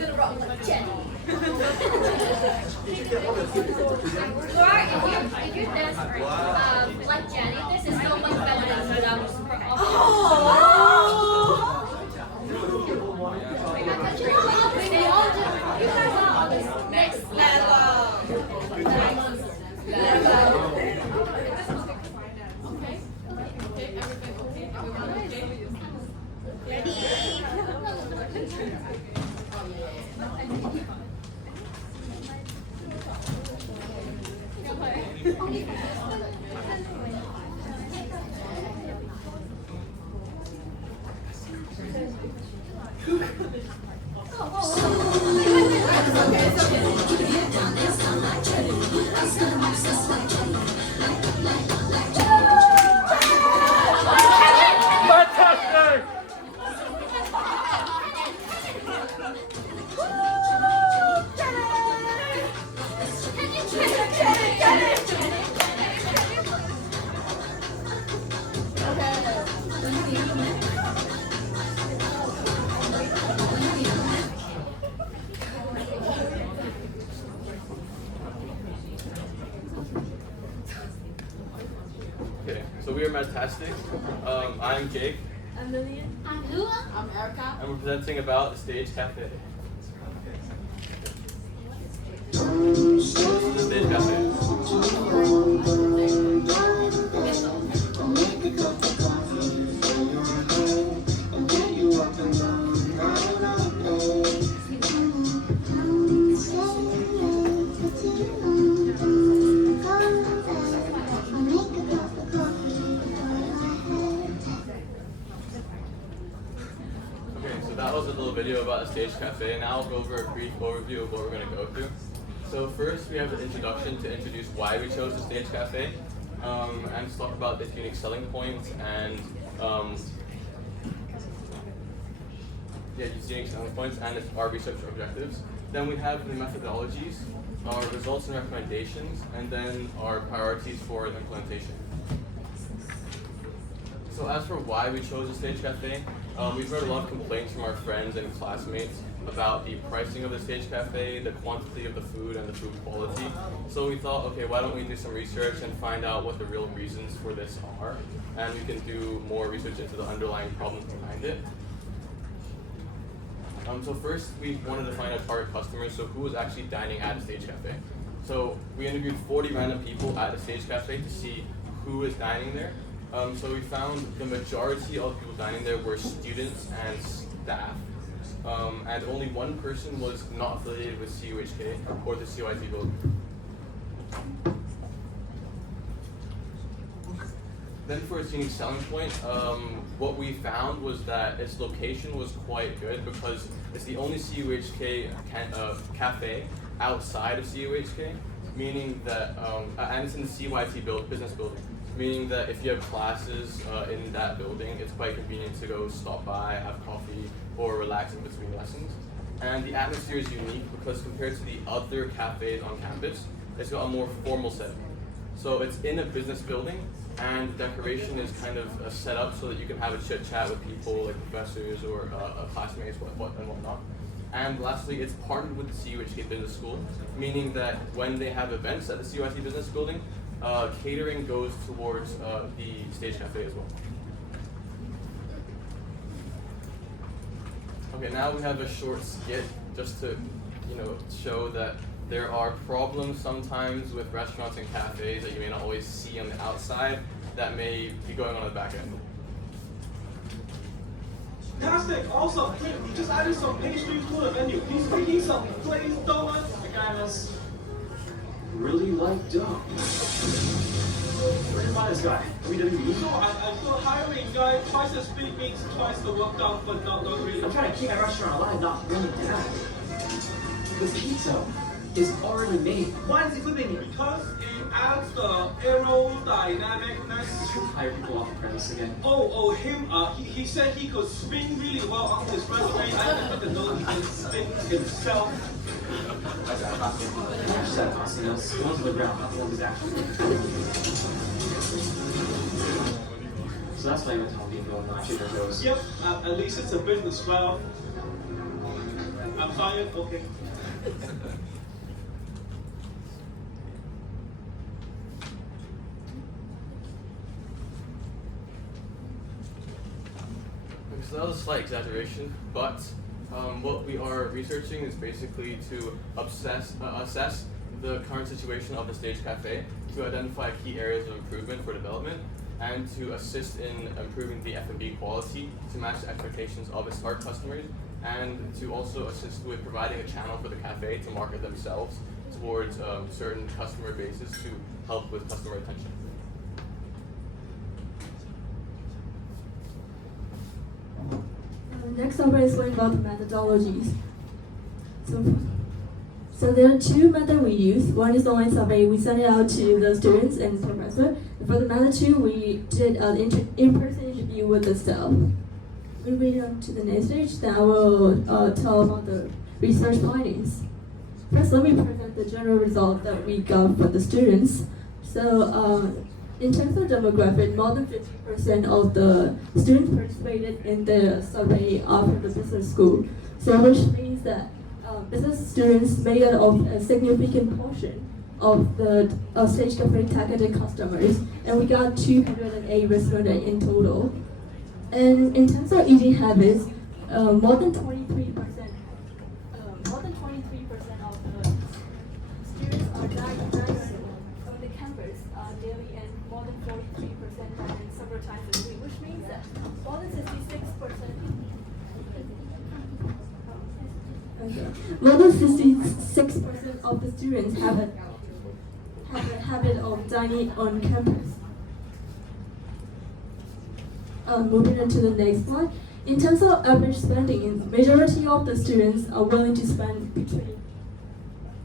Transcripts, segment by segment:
Gonna rock like Jenny. Laura, if you're desperate, like Jenny, this is so much better than without super Next Fantastic! Okay, so we are Matastic. I'm Jake, I'm Lillian. I'm Hua. I'm Erica. and we're presenting about Stage Cafe. This is the Stage Cafe. Okay, so that was a little video about the Stage Cafe. Now I'll go over a brief overview of what we're going to go through. So first we have an introduction to introduce why we chose the Stage Cafe, and to talk about its unique selling points and its unique selling points and our research objectives. Then we have the methodologies, our results and recommendations, and then our priorities for the implementation. So as for why we chose the Stage Cafe, we've heard a lot of complaints from our friends and classmates about the pricing of the Stage Cafe, the quantity of the food, and the food quality. So we thought, okay, why don't we do some research and find out what the real reasons for this are, and we can do more research into the underlying problems behind it. So first, we wanted to find our target customers, so who was actually dining at the Stage Cafe. So we interviewed 40 random people at the Stage Cafe to see who is dining there. So we found the majority of people dining there were students and staff, and only one person was not affiliated with CUHK or the CYT building. Then for its unique selling point, what we found was that its location was quite good because it's the only CUHK cafe outside of CUHK, meaning that, and it's in the CYT business building, meaning that if you have classes in that building, it's quite convenient to go stop by, have coffee, or relax in between lessons. And the atmosphere is unique because compared to the other cafes on campus, it's got a more formal setting. So it's in a business building, and the decoration is kind of set up so that you can have a chit chat with people like professors or classmates and whatnot. And lastly, it's partnered with the CUHK Business School, meaning that when they have events at the CUHK Business Building, catering goes towards the Stage Cafe as well. Okay, now we have a short skit just to, show that there are problems sometimes with restaurants and cafes that you may not always see on the outside that may be going on the back end. Fantastic! Also, we just added some pastries to the menu. We need some glazed donuts. The guy was really like dough. Where did you find this guy? WWE? no, I'm still hiring guy. Twice as big means twice the work done, but not really. I'm trying to keep my restaurant alive, not bring it down. The pizza is already made. Why is he flipping it? Because it adds the aerodynamicness. Hire people off the premise again. Him. He said he could spin really well on his resume. I didn't know he can spin himself. Just out of Cosmos. The ones on the ground, not the ones actually. So that's why you went to Home Depot and not Trader Joe's. Yep. At least it's a business well. I'm fired. Okay. So that was a slight exaggeration, but what we are researching is basically to assess the current situation of the Stage Cafe, to identify key areas of improvement for development, and to assist in improving the F&B quality to match the expectations of its art customers, and to also assist with providing a channel for the cafe to market themselves towards certain customer bases to help with customer retention. Next, I'm going to explain about the methodologies. So there are two methods we use. One is online survey. We send it out to the students and professor. And for the method two, we did an in-person interview with the staff. We move on to the next stage. Then I will tell about the research findings. First, let me present the general result that we got for the students. So in terms of demographic, more than 50% of the students participated in the survey are from the business school. So which means that business students made up a significant portion of the Stage Cafe targeted customers, and we got 208 respondents in total. And in terms of eating habits, more than 23% of the students are dining on the campus daily, and more than 43% dining several times a week, which means that more than 66%. More than 66% of the students have a habit of dining on campus. Moving on to the next slide. In terms of average spending, majority of the students are willing to spend between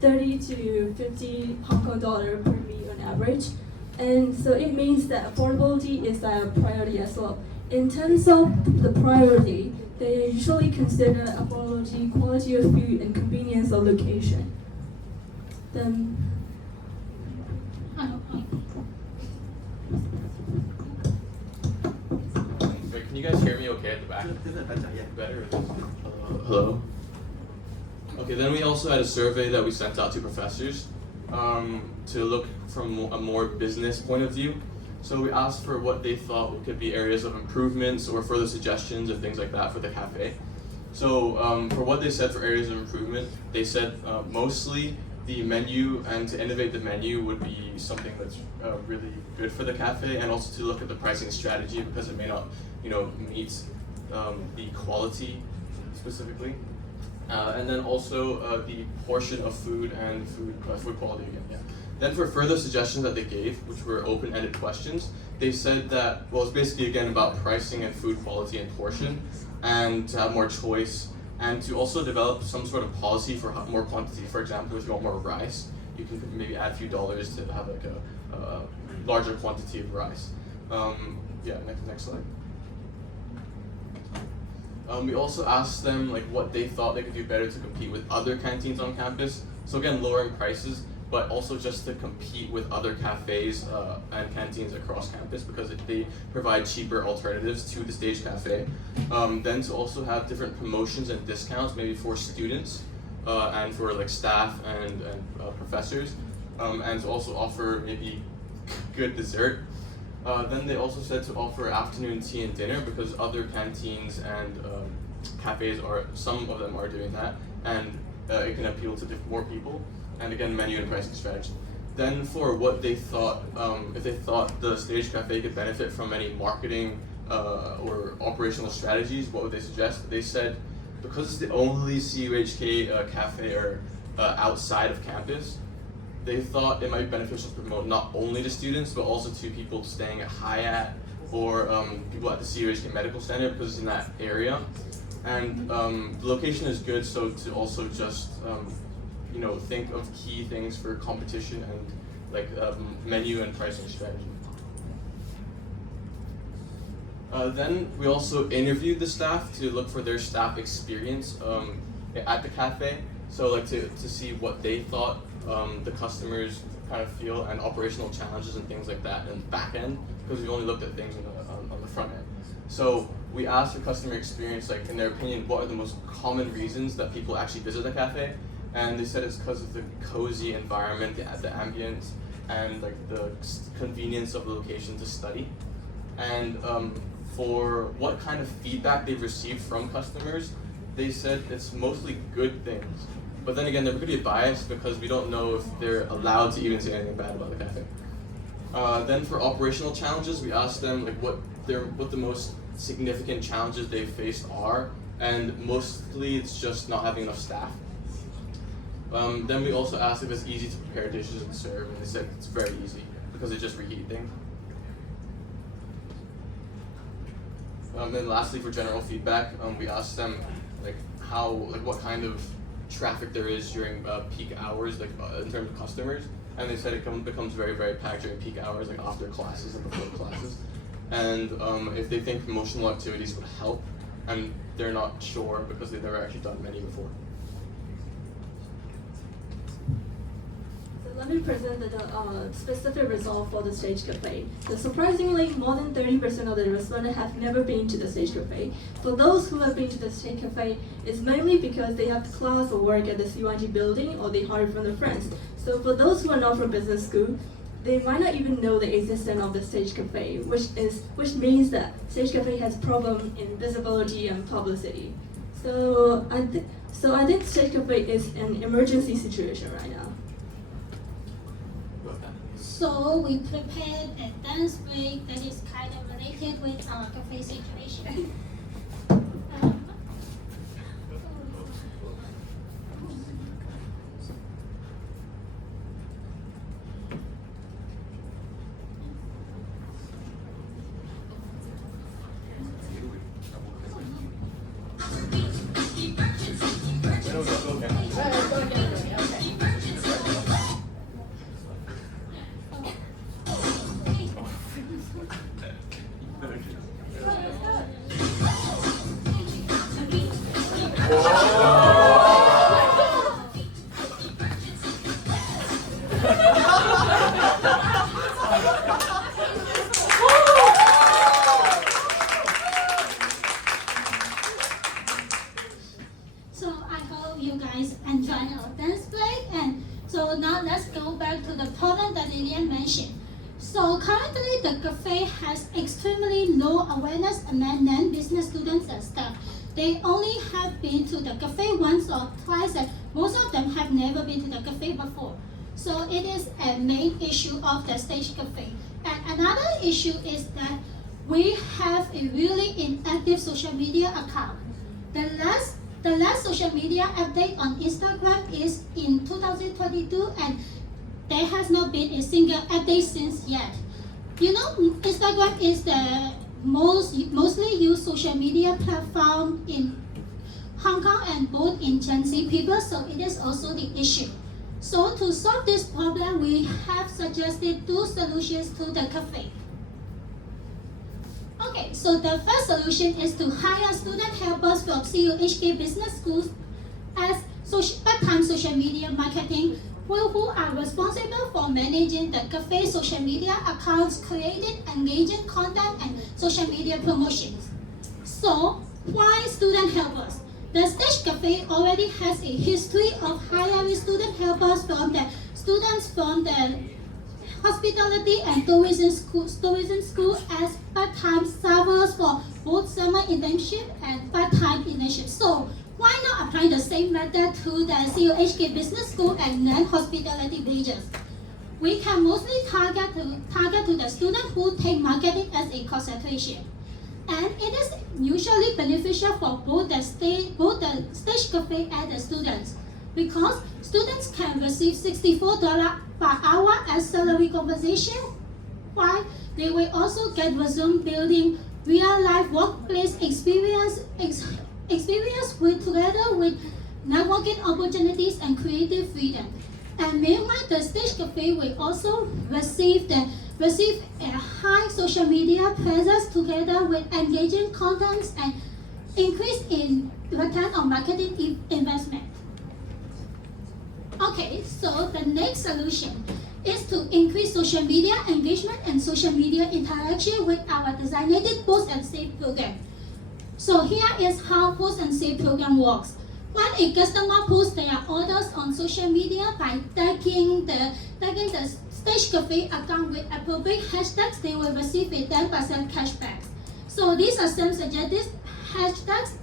30 to 50 Hong Kong dollar per meal on average. And so it means that affordability is a priority as well. In terms of the priority, they usually consider affordability, quality of food, and convenience of location. Then, Wait, can you guys hear me okay at the back? Better? Hello? Okay, then we also had a survey that we sent out to professors to look from a more business point of view. So we asked for what they thought could be areas of improvements or further suggestions or things like that for the cafe. So for what they said for areas of improvement, they said mostly the menu, and to innovate the menu would be something that's really good for the cafe, and also to look at the pricing strategy because it may not, meet the quality specifically. And then also the portion of food and food quality again. Yeah. Then for further suggestions that they gave, which were open-ended questions, they said that, well, it's basically again about pricing and food quality and portion, and to have more choice, and to also develop some sort of policy for more quantity. For example, if you want more rice, you can maybe add a few dollars to have like a larger quantity of rice. Next slide. We also asked them like what they thought they could do better to compete with other canteens on campus. So again, lowering prices, but also just to compete with other cafes and canteens across campus because they provide cheaper alternatives to the Stage Cafe. Then to also have different promotions and discounts, maybe for students and for like staff and professors, and to also offer maybe good dessert. Then they also said to offer afternoon tea and dinner because other canteens and cafes some of them are doing that, and it can appeal to more people. And again, menu and pricing strategy. Then for what they thought, if they thought the Stage Cafe could benefit from any marketing or operational strategies, what would they suggest? They said because it's the only CUHK cafe outside of campus, they thought it might be beneficial to promote not only to students, but also to people staying at Hyatt or people at the CUHK Medical Center because it's in that area. And the location is good, so to also just think of key things for competition and like menu and pricing strategy. Then we also interviewed the staff to look for their staff experience at the cafe. So like to see what they thought the customers kind of feel and operational challenges and things like that in the back end, because we only looked at things on the front end. So we asked the customer experience, like in their opinion, what are the most common reasons that people actually visit the cafe? And they said it's because of the cozy environment, the ambience, and like the convenience of the location to study. And for what kind of feedback they've received from customers, they said it's mostly good things. But then again, they're pretty biased because we don't know if they're allowed to even say anything bad about the cafe. Then for operational challenges, we asked them like what the most significant challenges they faced are, and mostly it's just not having enough staff. Then we also asked if it's easy to prepare dishes and serve, and they said it's very easy because they just reheat things. Then lastly, for general feedback, we asked them what kind of traffic there is during peak hours, in terms of customers, and they said it becomes very, very packed during peak hours, like after classes and before classes. And if they think promotional activities would help, and they're not sure because they've never actually done many before. Let me present the specific result for the Stage Cafe. So surprisingly, more than 30% of the respondents have never been to the Stage Cafe. For those who have been to the Stage Cafe, it's mainly because they have class or work at the CYG building or they hired from their friends. So for those who are not from business school, they might not even know the existence of the Stage Cafe, which means that Stage Cafe has problem in visibility and publicity. So I think Stage Cafe is an emergency situation right now. So we prepared a dance break that is kind of related with our cafe situation. So I hope you guys enjoy our dance break, and so now let's go back to the problem that Lilian mentioned. So currently the cafe has extremely low awareness among non-business students and staff. They only have been to the cafe once or twice, and most of them have never been to the cafe before. So it is a main issue of the Stage Cafe. And another issue is that we have a really inactive social media account. The last social media update on Instagram is in 2022, and there has not been a single update since yet. You know, Instagram is the mostly used social media platform in Hong Kong and both in Gen Z people, so it is also the issue. So to solve this problem, we have suggested two solutions to the cafe. Okay, so the first solution is to hire student helpers from CUHK business schools as part-time social media marketing who are responsible for managing the cafe social media accounts, creating engaging content and social media promotions. So why student helpers? The Stage Cafe already has a history of hiring student helpers from the students from the hospitality and tourism school as part-time servers for both summer internship and part-time internship. So why not apply the same method to the CUHK business school and non-hospitality majors? We can mostly target to the students who take marketing as a concentration. And it is usually beneficial for both the Stage Cafe and the students, because students can receive $64 per hour as salary compensation, while they will also get resume building real-life workplace experience together with networking opportunities and creative freedom. And meanwhile, the Stage Cafe will also receive a high social media presence together with engaging contents and increase in return on marketing investment. Okay, so the next solution is to increase social media engagement and social media interaction with our designated Post and Save program. So here is how Post and Save program works. When a customer posts their orders on social media by tagging the Stage Cafe account with appropriate hashtags, they will receive a 10% cashback. So these are some suggested hashtags,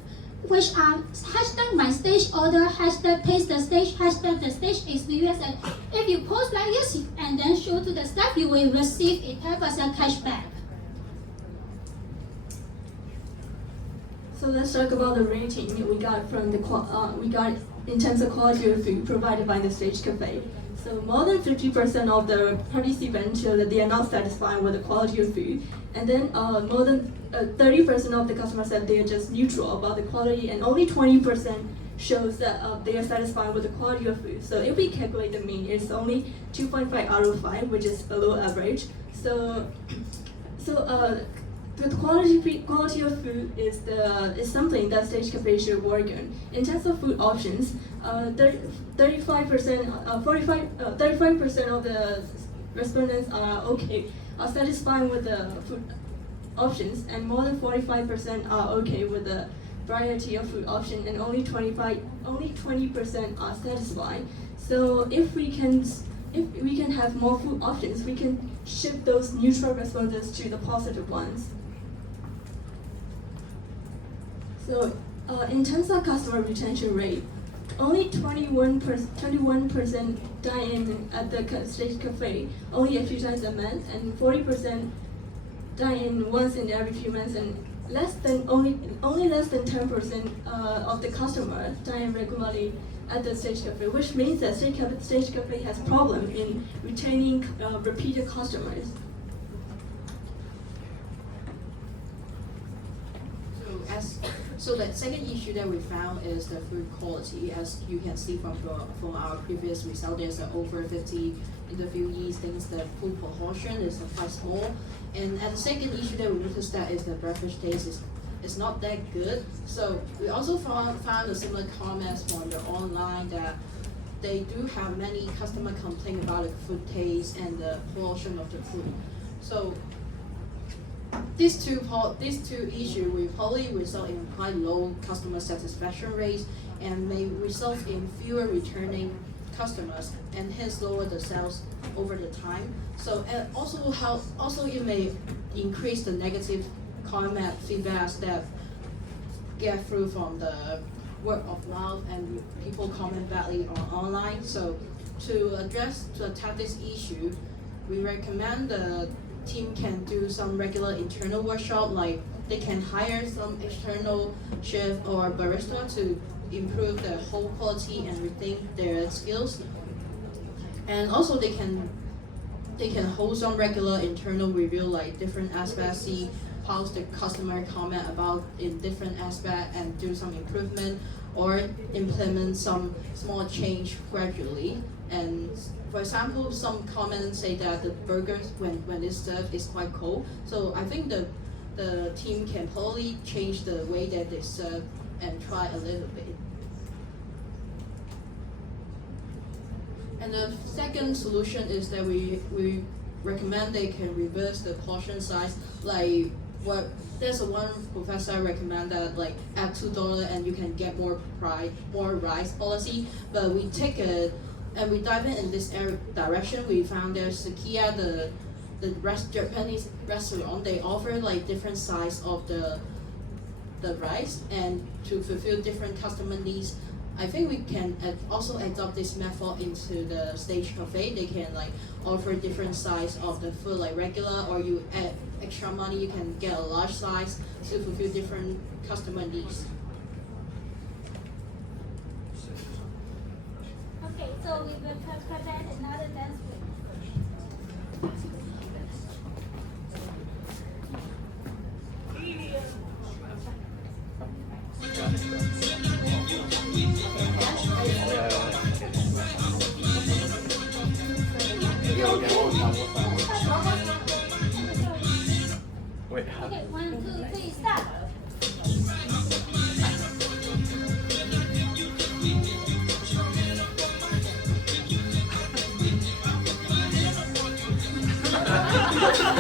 which are hashtag my stage order, hashtag taste the stage, hashtag the stage experience. And if you post like this and then show to the staff, you will receive a 10% cashback. So let's talk about the rating we got from the in terms of quality of food provided by the Stage Cafe. So more than 50% of the participants show that they are not satisfied with the quality of food, and then more than 30% of the customers said they are just neutral about the quality, and only 20% shows that they are satisfied with the quality of food. So if we calculate the mean, it's only 2.5 out of 5, which is below average. So the quality of food is something that Stage Cafe should work on. In terms of food options, 35% of the respondents are satisfied with the food options, and more than 45% are okay with the variety of food options, and only 20% are satisfied. So if we can have more food options, we can shift those neutral responses to the positive ones. So in terms of customer retention rate, only 21% dine in at the Stage Cafe only a few times a month, and 40% dine in once in every few months, and only less than 10% of the customers dine regularly at the Stage Cafe, which means that Stage Cafe has problem in retaining repeated customers. So the second issue that we found is the food quality. As you can see from our previous result, there's over 50 interviewees thinks the food proportion is quite small. And the second issue that we noticed that is the beverage taste is not that good. So we also found a similar comments from the online that they do have many customer complain about the food taste and the portion of the food. So these two issues will probably result in quite low customer satisfaction rates and may result in fewer returning customers and hence lower the sales over the time. So and also it may increase the negative comment feedbacks that get through from the word of mouth and people comment badly online. So to attack this issue, we recommend the team can do some regular internal workshop, like they can hire some external chef or barista to improve the whole quality and rethink their skills. And also they can hold some regular internal review, like different aspects, see how the customer comment about in different aspects and do some improvement or implement some small change gradually. And for example, some comments say that the burgers when it's served is quite cold. So I think the team can probably change the way that they serve and try a little bit. And the second solution is that we recommend they can reverse the portion size. Like there's one professor recommend that like add $2 and you can get more rice policy. But we take it and we dive in this direction. We found there's Sukiya, the Japanese restaurant. They offer like different size of the rice and to fulfill different customer needs. I think we can also adopt this method into the Stage Cafe. They can like offer different size of the food, like regular, or you add extra money, you can get a large size to fulfill different customer needs. Okay, so we will present another dance So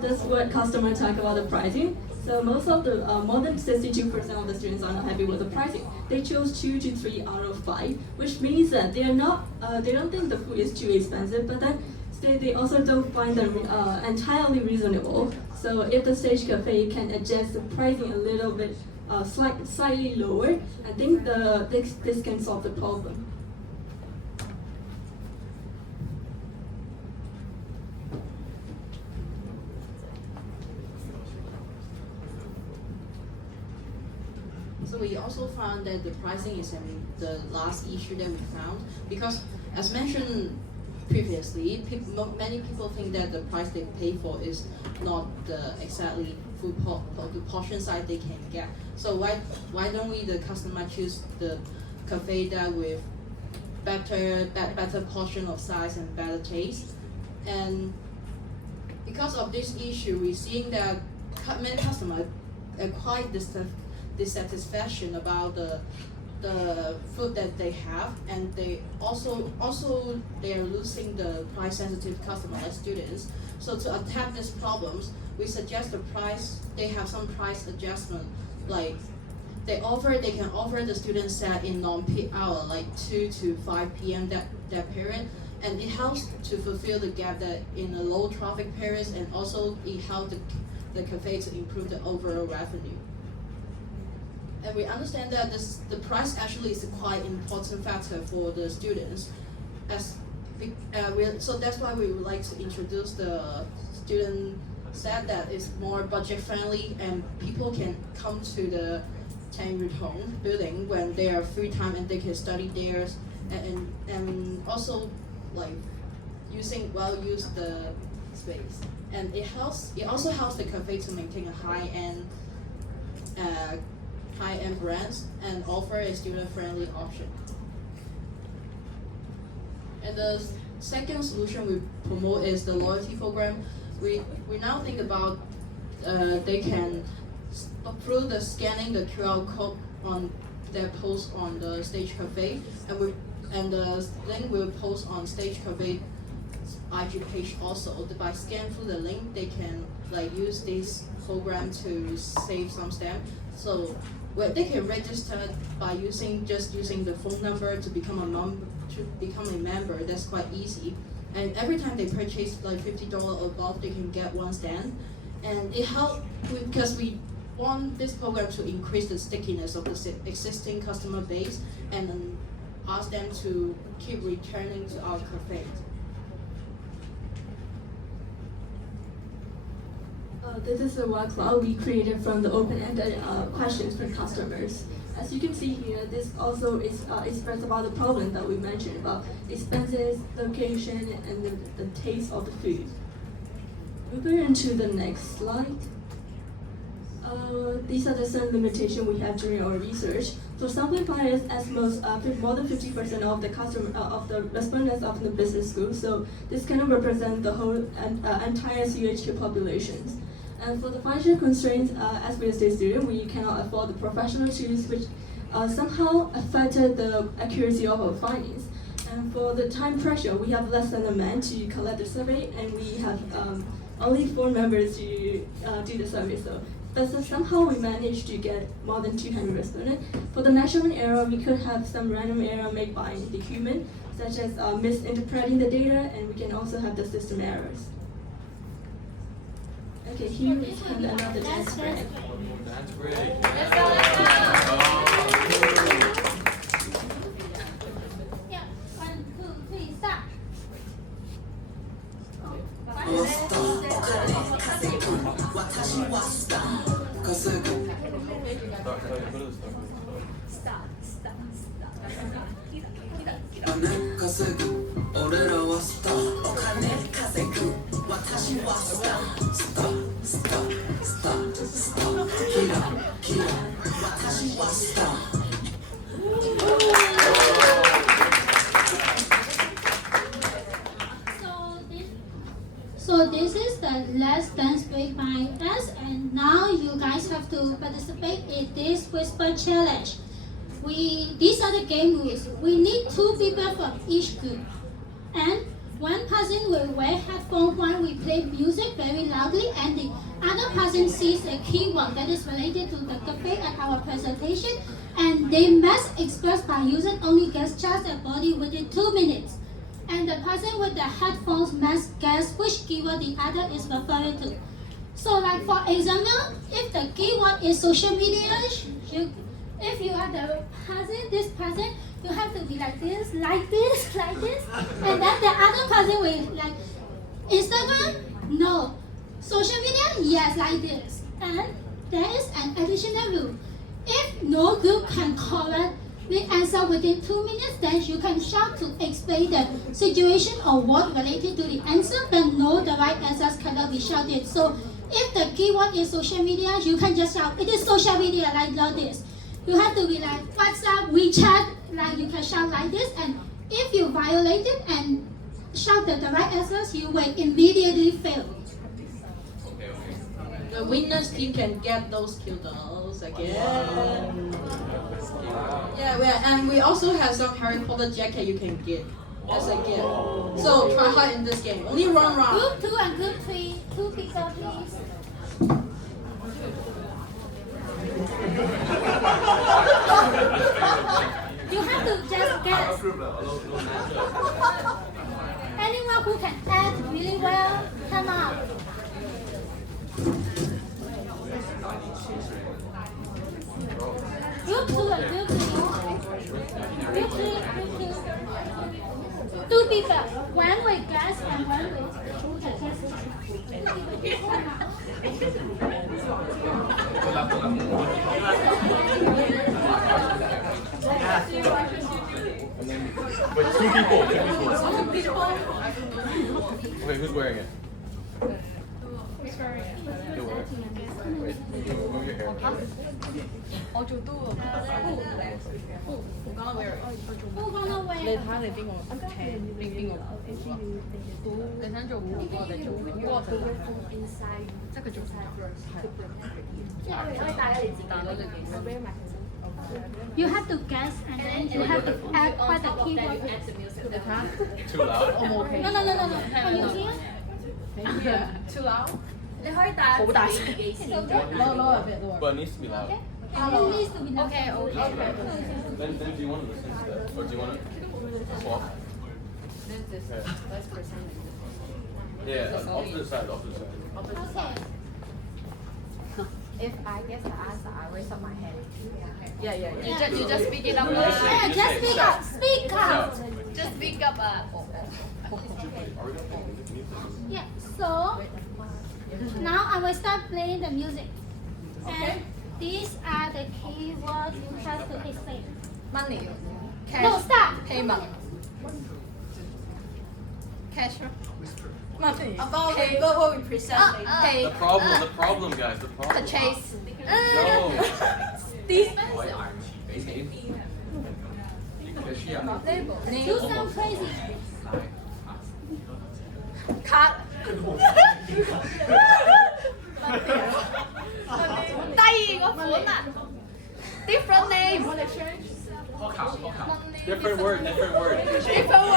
that's what customers talk about the pricing. So most of the more than 62% of the students are not happy with the pricing. They chose 2 to 3 out of 5, which means that they are not they don't think the food is too expensive, but then they also don't find them entirely reasonable. So if the Stage Cafe can adjust the pricing a little bit slightly lower, I think this can solve the problem. So we also found that the pricing is the last issue that we found, because as mentioned previously, many people think that the price they pay for is not the exactly the portion size they can get. So why don't we, the customer, choose the cafe that with better portion of size and better taste? And because of this issue, we're seeing that many customers are quite dissatisfaction about the food that they have, and they also they are losing the price sensitive customer like students. So to attack these problems, we suggest they have some price adjustment, like they can offer the students set in non-peak hour, like 2 to 5 p.m. that period, and it helps to fulfill the gap that in the low traffic periods, and also it helps the cafe to improve the overall revenue. And we understand that the price actually is a quite important factor for the students. So that's why we would like to introduce the student set that is more budget friendly, and people can come to the Tang Yutong building when they are free time and they can study there, and also like use the space. And it also helps the cafe to maintain a high-end brands and offer a student-friendly option. And the second solution we promote is the loyalty program. We now think about they can, through the scanning the QR code on their post on the Stage Cafe, and the link will post on Stage Cafe IG page also. By scanning through the link, they can use this program to save some stamp. So they can register by using the phone number to become a member. That's quite easy. And every time they purchase $50 or above, they can get 1 stamp. And it helps because we want this program to increase the stickiness of the existing customer base, and ask them to keep returning to our cafe. This is a word cloud we created from the open-ended questions from customers. As you can see here, this also expresses about the problem that we mentioned about expenses, location, and the taste of the food. Moving into the next slide. These are the some limitations we have during our research. For sampling bias, as more than 50% of the respondents are from the business school, so this cannot represent the whole entire CUHK populations. And for the financial constraints, as real estate student, we cannot afford the professional tools, which somehow affected the accuracy of our findings. And for the time pressure, we have less than a man to collect the survey, and we have only 4 members to do the survey. But somehow we managed to get more than 200 respondents. For the measurement error, we could have some random error made by the human, such as misinterpreting the data, and we can also have the system errors. Okay, here we have another dance break. Dance break. Let's go, let's go. Yeah, 1, 2, 3, start. So this is the last dance break make by us, and now you guys have to participate in this whisper challenge. These are the game rules. We need 2 people from each group, and one person will wear headphones while we play music very loudly, and the other person sees a keyword that is related to the cafe at our presentation, and they must express by using only gestures and body within 2 minutes. And the person with the headphones must guess which keyword the other is referring to. So, like for example, if the keyword is social media, if you are this person, you have to be like this, like this, like this, and then the other person will like Instagram, no. Social media, yes, like this. And there is an additional rule. If no group can correct the answer within 2 minutes, then you can shout to explain the situation or word related to the answer, but no, the right answers cannot be shouted. So if the keyword is social media, you can just shout, it is social media, like this. You have to be like WhatsApp, WeChat, like you can shout like this, and if you violate it and shout the right answers, you will immediately fail. The winners team can get those cute dolls again. Yeah, and we also have some Harry Potter jacket you can get as a gift. So try hard in this game. Only one round. Group 2 and group 3, 2 people please. You have to just guess. Anyone who can act really well, come out. Group 2 and group 3. Group 3. 2 people. One will guess and one will Wait, 2 people. Okay, who's wearing it? You're wearing it. Wait, move your hair. Who gonna wear it? You have to guess and then you have to add what the keyword is. Too loud? No. Can you hear? Too loud? 你可以打好大聲幾次。 Lower a bit lower. But it needs to be loud. It needs to be loud. Okay. Then do you want to listen to that? Or do you want to swap? Yeah, off to the side, off to the side. Okay. If I guess the answer, I raise up my hand. Yeah. You just speak it up. Yeah, just speak up. Speak out. Just speak up. Yeah. So now I will start playing the music. And these are the keywords you have to explain. Money. No, stop. Payment. Cash. Money. About the people we present. Pay. The problem, guys, the problem. Purchase. No. You sound crazy. Card. 第二個款啊 ，different name。 Different word. Different word.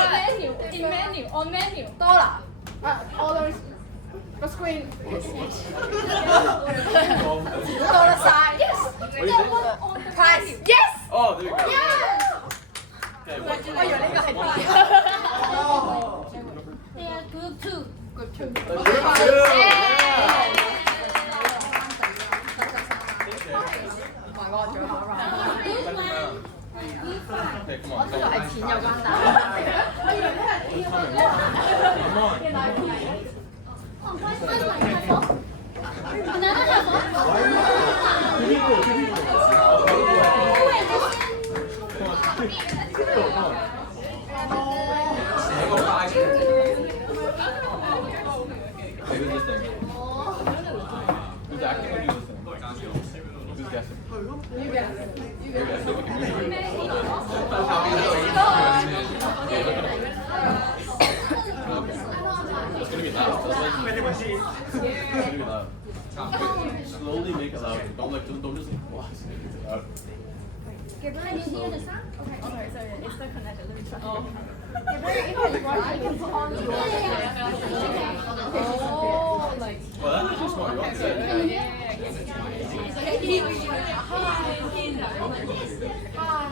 Menu. In menu. On menu. Dollar. Orders. The screen. Dollar sign. Yes. What do you think? Price. Yes. Oh, there you go. Yes. Okay, 我以為呢個係 They are group 2. Good two. Let's do it. Group 1 and group 5. Okay, come on. 我知道係錢有關但係 Come on. Oh, where's my headphone? Another headphone? Who will listen? Come on. Hey, who's this thing? Who's acting or who's this thing? Who's guessing? You guess. You guess. It's gonna be loud. It's gonna be loud. it loud. Don't just watch it loud. Gabriel, you hear the sound? Okay. Sorry, it's not connected. Let me try. Gabriel, if you want, you can put on your. Oh, like. Well, that's actually smart. You want to say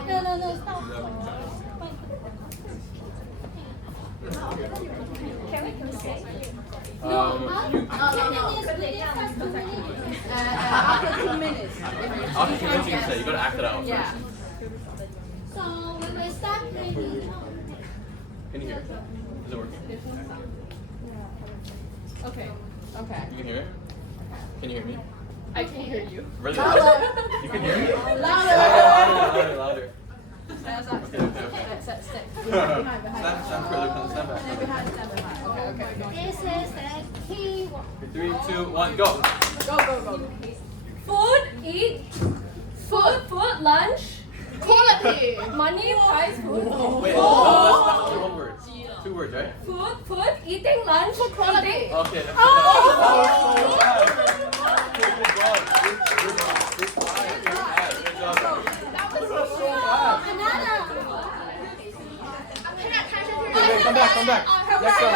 No, stop. Can we say? You, 2 minutes, please. That's 2 minutes. After 2 minutes. after 2 minutes, you can say. You gotta act it out first. Yeah. So we will start maybe. Can you hear? Is it working? Okay. You can hear it? Can you hear me? I can hear you. Really? You can hear me? Louder. Stand Stand further, stand back. This is the key word. 3, 2, 1, go. Go. Food, lunch, Quality. money, price, food. Wait, no, that's only 1 word. 2 words, right? Food, eating lunch, eating. Okay. Come back. Next one.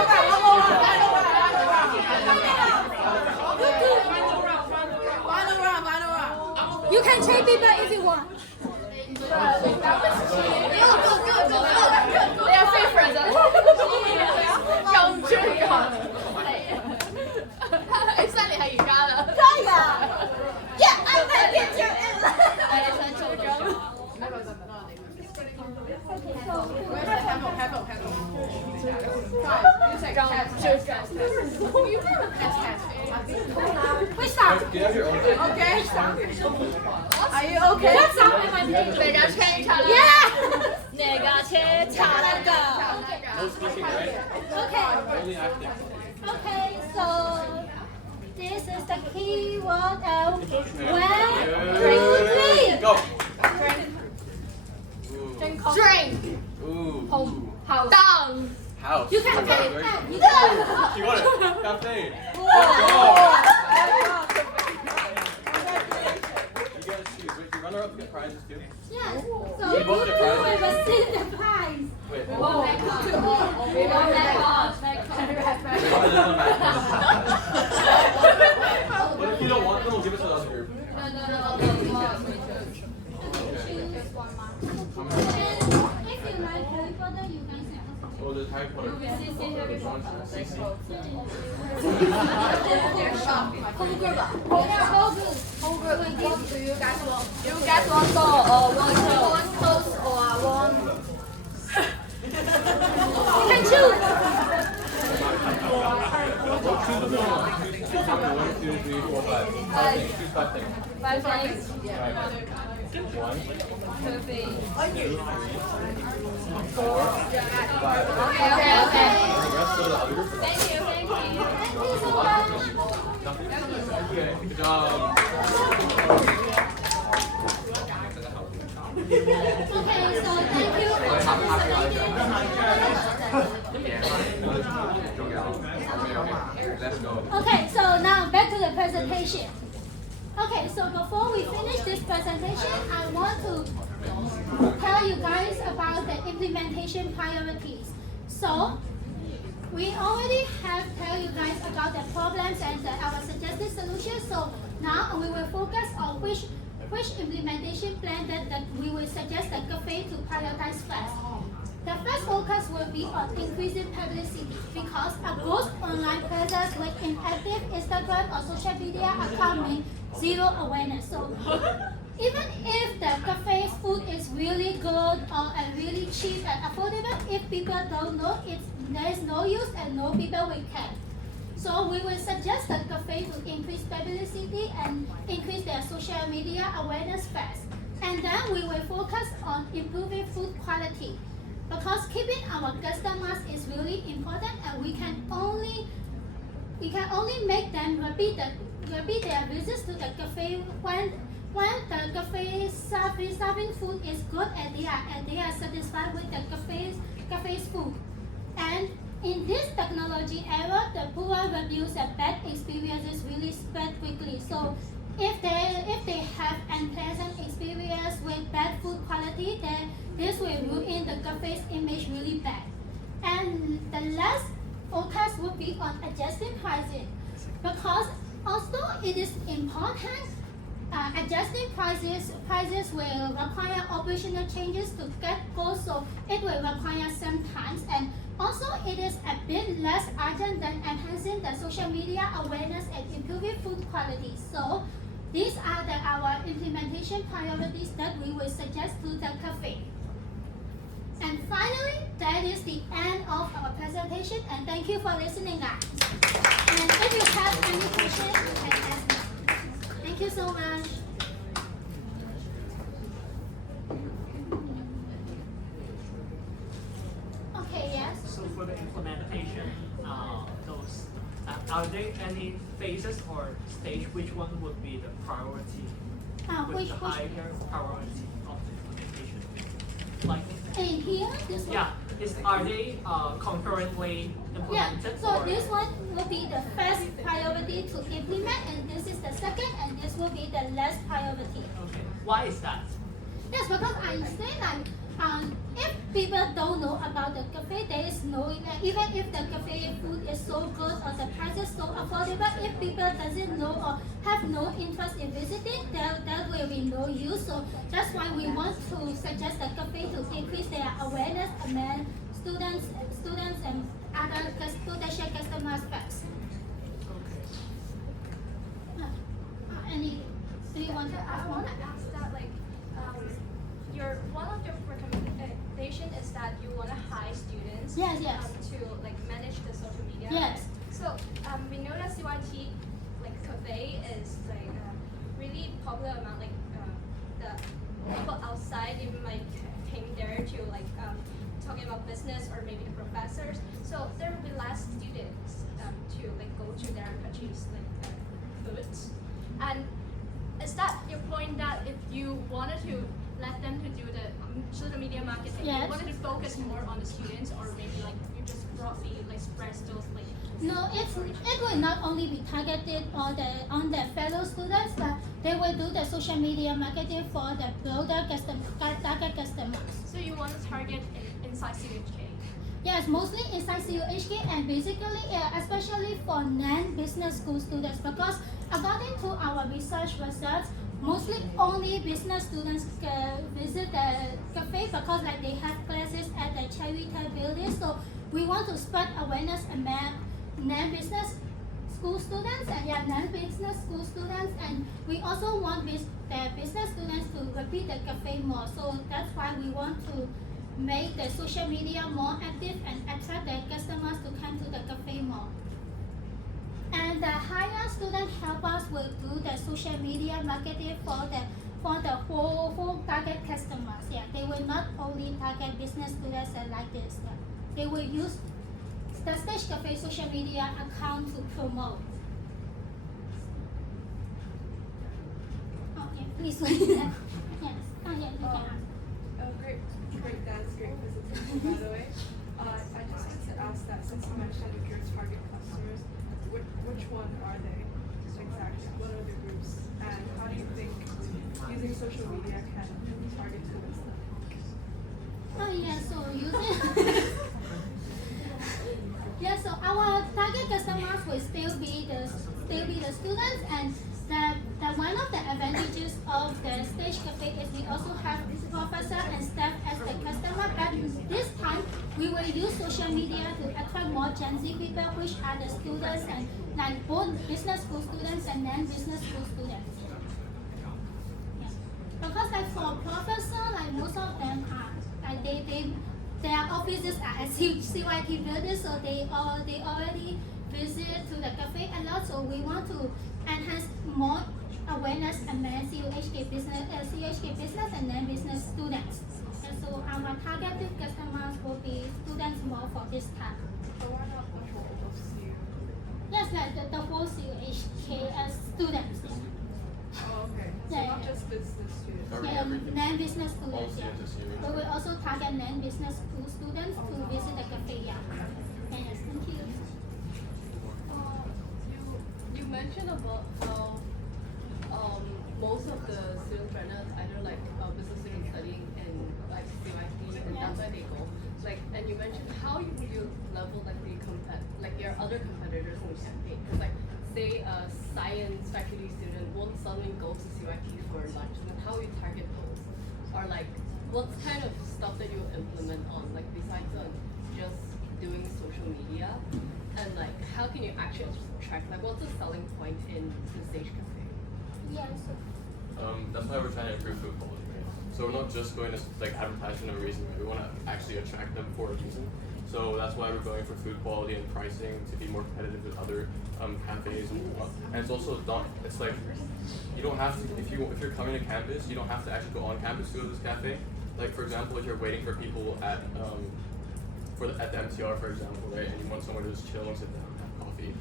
Final round. You can trade people if you want. They are favorites. 咁中意行。你犀利係而家啦。真㗎？Yeah, I can get you in. 你想做咗？ Where's the handbook? Which sound? Do you have your own? Okay. Are you okay? What sound am I playing? 你架車拆啦。 Yeah. 你架車查得㗎。 No speaking, right? Okay. Only acting. Okay. So this is the key word of Good. Go. Drink. Ooh. Down. House. You can Very take good. that. You can. You got it. Cafe. Whoa. You guys choose. Wait, you runner up get prizes too? Yes. So We you both get two prizes. will receive the prize. Wait. But if you don't want them, we'll give it to the other group. And if you like Harry Potter, you guys can also. Oh, there's Harry Potter. CC. What do you guys want? You guys want door or want clothes or want? You can choose. One, two, three, four, five. Choose 5 things. 5 things. 1, 2, 3, 4, 5. Okay. The rest go to the other group. Thank you. Thank you so much. Okay, good job. Okay, so thank you for participating. Let's go. Okay, so now back to the presentation. Okay, so before we finish this presentation, I want to tell you guys about the implementation priorities. So, we already have tell you guys about the problems and our suggested solutions. So now we will focus on which implementation plan that we will suggest the cafe to prioritize first. The first focus will be on increasing publicity because a good online presence with inactive Instagram or social media account means zero awareness. So even if the cafe's food is really good or really cheap and affordable, if people don't know there is no use and no people will care. So we will suggest the cafe to increase publicity and increase their social media awareness first. And then we will focus on improving food quality. Because keeping our customers is really important and we can only make them repeat their visits to the cafe when the cafe serving food is good and they are satisfied with the cafe's food. And in this technology era, the poor reviews and bad experiences really spread quickly. So if they have unpleasant experience with bad food quality, then this will ruin the cafe's image really bad. And the last focus would be on adjusting pricing, because although it is important, adjusting prices will require operational changes to get goals, so it will require some time. And also, it is a bit less urgent than enhancing the social media awareness and improving food quality. So, these are our implementation priorities that we will suggest to the cafe. And finally, that is the end of our presentation, and thank you for listening, guys. And if you have any questions, you can ask me. Thank you so much. Okay, yes. So for the implementation, are there any phases or stage? Which one would be the priority? With the higher priority of the implementation? Like in here, this one? yeah, are they concurrently Yeah, implemented? so or? this one will be the first priority to implement, and this is the second, and this will be the last priority. Okay. Why is that? Yes, because I say like, if people don't know about the cafe, there is no, even if the cafe food is so good or the price is so affordable, if people doesn't know or have no interest in visiting, there will be no use. So that's why we want to suggest the cafe to increase their awareness among students and other potential customers first. Any? Do you want to ask I one? want to ask that, like, one of your recommendation is that you want to hire students. Yes, yes. To like manage the social media. Yes. So we know that CYT like cafe is like really popular among like the people outside. Even like came there to like talking about business or maybe the professors. So there will be less students to like go to there and purchase like foods. And is that your point that if you wanted to let them to do the social media marketing, Yes. you wanted to focus more on the students, or maybe like you just broadly like spread those like. No, it will not only be targeted on the fellow students, but they will do the social media marketing for the broader target customers. So you want to target inside CHK. Yes, mostly inside CUHK, and basically, especially for non-business school students, because according to our research results, mostly only business students visit the cafe because like they have classes at the Cherrytown building. So we want to spread awareness among non-business school students and non-business school students, and we also want the business students to repeat the cafe more. So that's why we want to make the social media more active and attract the customers to come to the cafe more. And the higher student helpers will do the social media marketing for the whole target customers. Yeah, they will not only target business students and like this. Yeah. They will use the Stage Cafe social media account to promote. Oh yeah, please wait. Yes. Oh yeah, you can ask. Great dance, great presentation, by the way. I just wanted to ask that since you mentioned your target customers, which one are they exactly? What are the groups? And how do you think using social media can target towards them? Oh yeah, so using yeah, so our target customers will still be the students, and the one of the advantages of the Stage Cafe is we also have professor and staff as the customer, but this time we will use social media to attract more Gen Z people, which are the students and like both business school students and non-business school students. Yeah. Because like for professor, like most of them are like their offices are at CYT building, so they already visit to the cafe a lot. So we want to enhance more awareness among CUHK business and non-business students. And so our targeted customers will be students more for this time. So why not the whole of CU? Yes, like the whole CUHK as students. Oh, okay. So Yeah, not yeah. just business students. Yeah, non-business All students. Yeah. students are We will also target non-business school students to visit the cafe. Yeah. Yes, thank you. You mentioned about how most of the students right now is either like business students studying in like CYT, and that's why they go. Like, and you mentioned how would you level like like your other competitors in the campaign? Because like, say a science faculty student won't suddenly go to CYT for lunch, then how you target those? Or like, what kind of stuff that you implement on, like besides just doing social media, and like how can you actually attract, like what's the selling point in the Stage Cafe? Yes. That's why we're trying to improve food quality. Right? So we're not just going to like advertise for no reason. Right? We want to actually attract them for a reason. So that's why we're going for food quality and pricing to be more competitive with other cafes and whatnot. And it's also not. It's like you don't have to if you're coming to campus, you don't have to actually go on campus to go to this cafe. Like for example, if you're waiting for people at at the MTR, for example, right, and you want somewhere to just chill and sit down and have coffee,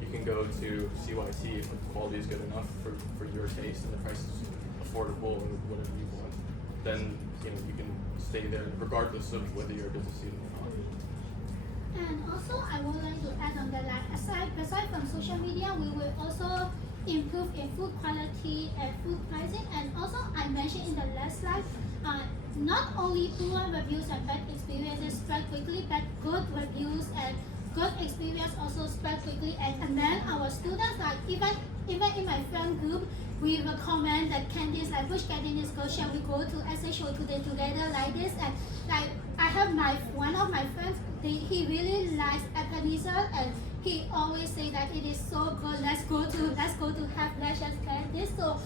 you can go to CYT if the quality is good enough for your taste and the price is affordable and whatever you want. Then you can stay there regardless of whether you're a business student or not. And also, I would like to add on that, like aside from social media, we will also improve in food quality and food pricing. And also, I mentioned in the last slide, not only poor reviews and bad experiences spread quickly, but good reviews and good experience also spread quickly. And then our students, like even in my friend group, we recommend that candies, like which canteen is good, shall we go to SH together like this. And like I have one of my friends, he really likes Ebenezer, and he always say that it is so good. Let's go to have lunch and candies. So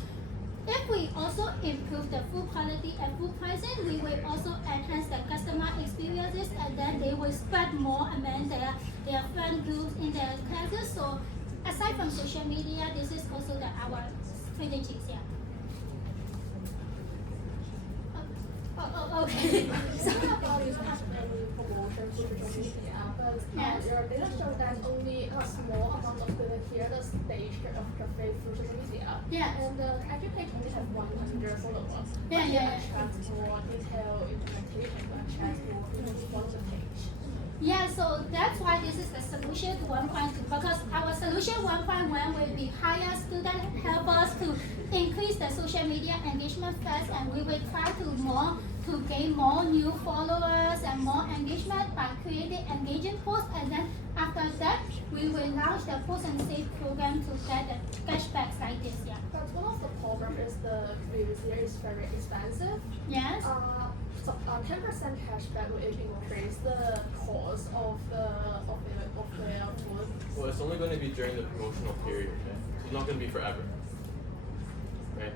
if we also improve the food quality and food pricing, we will also enhance the customer experiences, and then they will spread more among their friend groups in their classes. So aside from social media, this is also our strategies. Yeah. Okay. So about you have any promotion for social media, but Yes. your data shows that only a small amount of students hear the Stage of cafe through social media. Yes. And the IG page only have 100 followers. Yeah, yeah. Attract more detailed implementation to attract more people to follow the page. Yeah, so that's why this is the solution to 1.2, because our solution 1.1 will be hire student helpers to increase the social media engagement fast, and we will try to gain more new followers and more engagement by creating engaging posts, and then after that we will launch the Post and Save program to get the cashbacks like this. Yeah. But one of the problem is the previous year is very expensive. Yes. So 10% cashback will increase the cost of their food. Well, it's only going to be during the promotional period. Okay? It's not going to be forever. Right?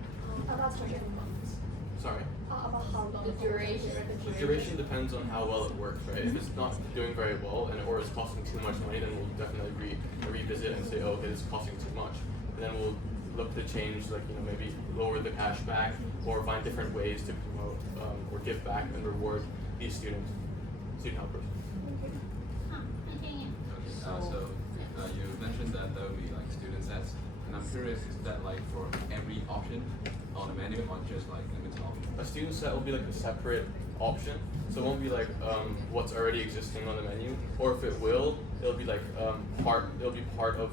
About 20 months. Sorry. About how long? The duration. The duration depends on how well it works, right? If it's not doing very well or it's costing too much money, then we'll definitely revisit and say, oh, okay, this is costing too much. And then we'll look to change, like maybe lower the cash back or find different ways to promote or give back and reward these student helpers. So you mentioned that there will be like student sets, and I'm curious, is that like for every option on the menu or just like limited option? A student set will be like a separate option, so it won't be like what's already existing on the menu, or if it will, it'll be like it'll be part of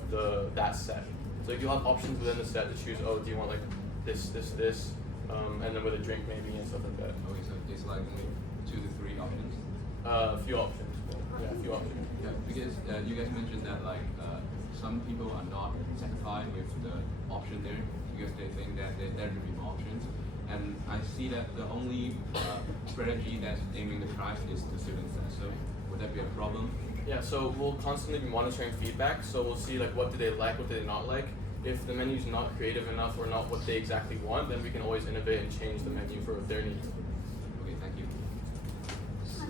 that set. So like, you'll have options within the set to choose. Oh, do you want like this, and then with a drink maybe and stuff like that. Okay, so it's like only 2 to 3 options. A few options. Yeah, a few options. Yeah, because you guys mentioned that like some people are not satisfied with the option there because they think that there should be more options. And I see that the only strategy that's aiming the price is the student set. So would that be a problem? Yeah, so we'll constantly be monitoring feedback. So we'll see like what do they like, what do they not like. If the menu's not creative enough or not what they exactly want, then we can always innovate and change the menu for their needs. Okay, thank you. So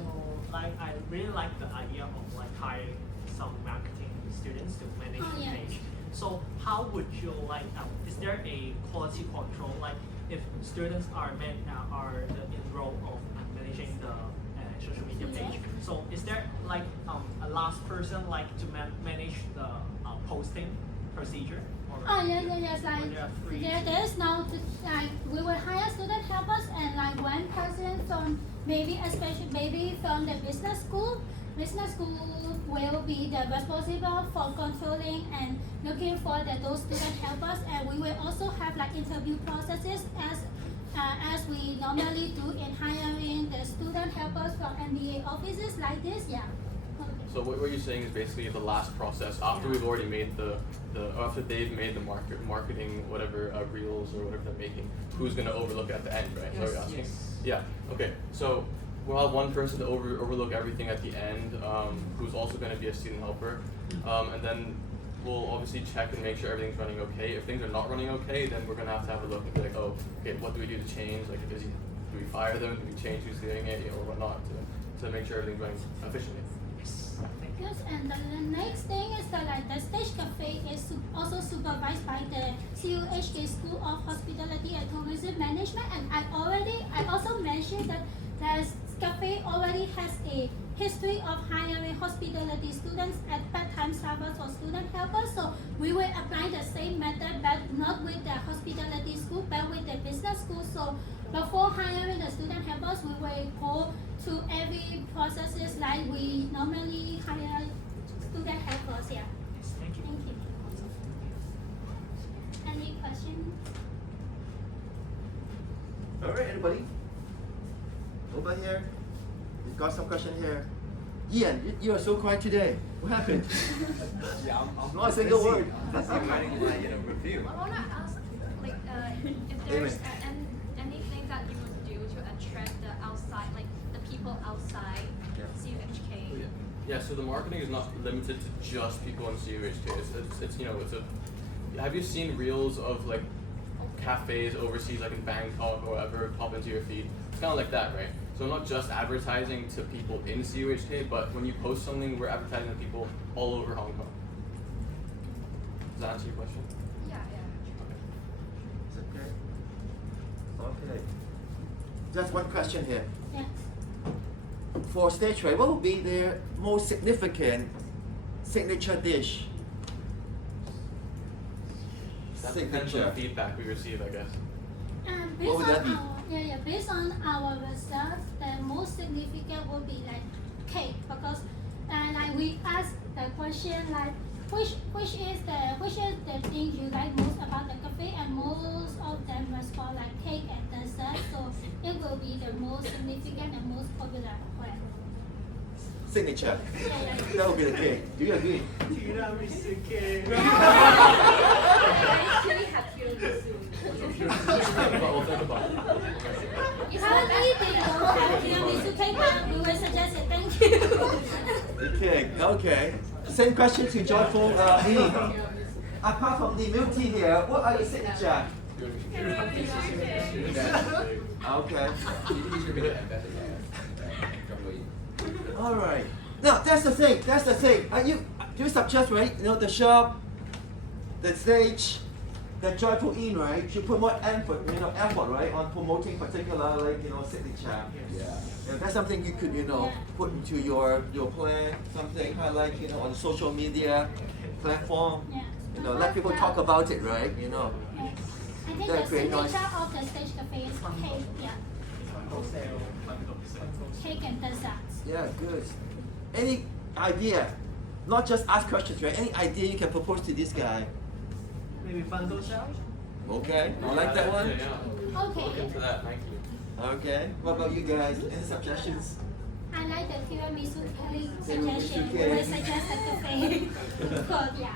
like I really like the idea of like hiring some marketing students to manage the page. So how would you like? Is there a quality control? Like if students are in role of managing the social media page. So is there like a last person like to manage the posting procedure? Yes. Like there is now like we will hire student helpers and like one person from maybe from the business school business school will be the responsible for controlling and looking for those student helpers, and we will also have like interview processes as we normally do in hiring the student helpers from MBA offices like this. Yeah. So what you're saying is basically the last process after we've already made after they've made the marketing whatever reels or whatever they're making, who's going to overlook it at the end, right? Yes, so you're asking? Yes. Yeah. Okay. So we'll have one person to overlook everything at the end, who's also going to be a student helper, and then we'll obviously check and make sure everything's running okay. If things are not running okay, then we're going to have a look and be like, oh, okay, what do we do to change? Like, do we fire them? Do we change who's doing it, or whatnot, to make sure everything's running efficiently? Yes, and the next thing is that like the Stage Cafe is also supervised by the CUHK School of Hospitality and Tourism Management, and I also mentioned that the cafe already has a history of hiring hospitality students as part-time staffers or student helpers. So we will apply the same method, but not with the hospitality school, but with the business school. So before hiring the student helpers, we will go to every processes like we normally hire student helpers. Yeah. Yes, thank you. Thank you. Any questions? All right, anybody? Over here. We've got some question here. Ian, you are so quiet today. What happened? Yeah, I'm Not a single word. Busy writing my review. I want to ask, like, if there's anything that you would do to attract the outside, like the people outside CUHK. Yeah. So the marketing is not limited to just people in CUHK. It's have you seen reels of like cafes overseas, like in Bangkok or whatever, pop into your feed? It's kind of like that, right? So not just advertising to people in CUHK, but when you post something, we're advertising to people all over Hong Kong. Does that answer your question? Yeah. Is it okay? Okay. Just one question here. Yeah. For Stage Trade, what would be their most significant signature dish? That depends on the feedback we receive, I guess. Based would that be? Based on our results, the most significant will be like cake, because like we ask the question like which is the thing you like most about the cafe, and most of them respond like cake and dessert. So it will be the most significant and most popular one. Signature. Yeah. That would be the cake. Do you agree? Tiramisu cake. Actually have tiramisu. We'll think about it. Currently they don't have tiramisu cake, but we will suggest it. Thank you. The cake. Okay. Same question to Joyful Lee. Apart from the milk tea here, what are your signature? Okay. All right. Now that's the thing. Do you suggest, right? You know, the shop, the stage, the Joyful Inn, right? Should put more effort, right, on promoting particular, like, signature. Yeah. That's something you could, put into your plan. Something highlight, on the social media platform. Yeah. Let people talk about it, right? I think That the create signature noise. of the Stage Cafe is cake. Yeah. Cake and desserts. Yeah, good. Any idea? Not just ask questions, right? Any idea you can propose to this guy? Maybe Fantosha? Okay, you like that one? Yeah. Okay. Look into that. Thank you. Okay. What about you guys? Any suggestions? I like the tiramisu cake Tiramisu suggestion. cake. We will suggest the cafe. Good, yeah.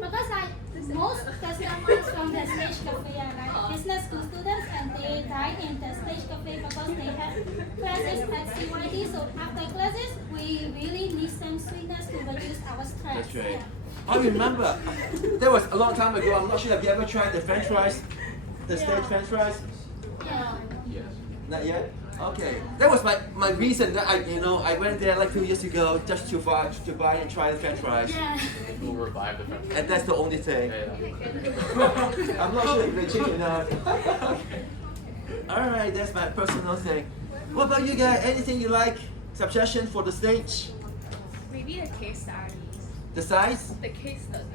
Because like most customers from the Stage Cafe are like business school students, and they dine in the Stage Cafe because they have classes at CYD. So after classes, we really need some sweetness to reduce our stress. That's right. Yeah. I remember. That was a long time ago. I'm not sure if you ever tried the French fries, the stage French fries. Yeah. Yes. Not yet. Okay. That was my reason that I went there like 2 years ago just to buy and try the French fries. Yeah. We'll revive the French. And that's the only thing. Yeah. I'm not sure if they change or not. Alright, that's my personal thing. What about you guys? Anything you like? Suggestion for the stage? Maybe the case studies. The size? The case studies.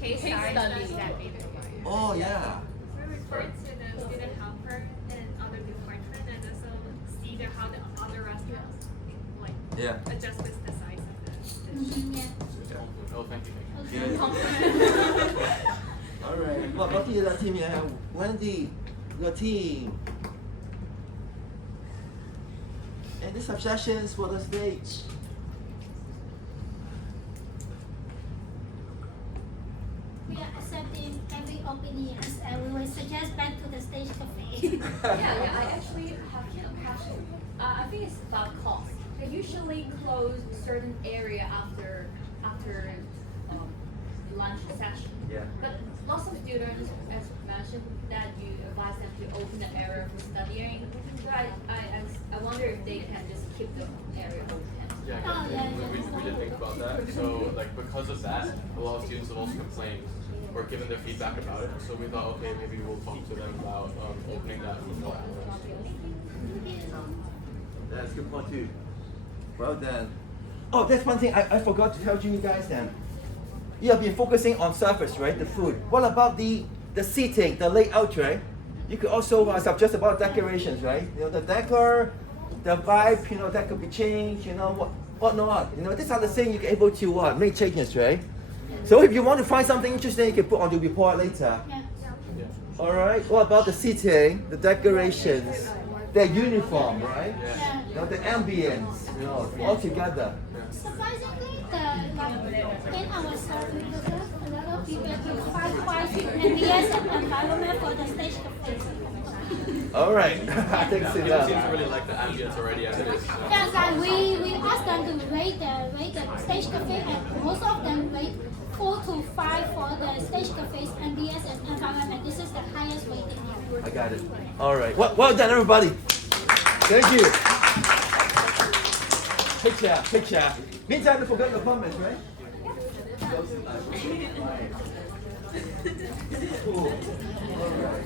Case Case studies studies. that they provide. Oh yeah. We refer to the student helper and other department, and also see how the other restaurants Yeah. adjust with the size of the dish. Yeah. Oh, thank you. All right. What about the other team here? Wendy, your team. Any suggestions for the stage? We are accepting every opinions and we will suggest back to the stage cafe. Yeah, I actually have I think it's about cost. They usually close certain area after lunch session. Yeah. But lots of students, as mentioned, that you advise them to open the area for studying. So I wonder if they can just keep the area open. Yeah, Oh, yeah, we did think about that. So like because of that, a lot of students have also complained or given their feedback about it. So we thought, okay, maybe we'll talk to them about opening that for more hours. That's a good point too. Well done. Oh, that's one thing I forgot to tell you guys then. You have been focusing on surface, right? The food. What about the seating, the layout, right? You could also suggest about decorations, right? You know, the decor, the vibe, you know, that could be changed, you know, what not. You know, these are the things you're able to make changes, right? So if you want to find something interesting, you can put on the report later. Yeah. All right. What about the seating, the decorations, the uniform, right? Yeah. You know, the ambience, you know, all together. Surprisingly, in our survey, a lot of people will find quite MBS environment for the stage cafe. All right. Thanks a People lot. seem to really like the ambience already as it is. So. Yes, and we asked them to rate the stage cafe, and most of them rate 4 to 5 for the stage cafe's MBS and environment. This is the highest rating. I got it. All right. Well done, everybody. Thank you. Picture. Meantime, don't forget your comments, right? Cool. All right.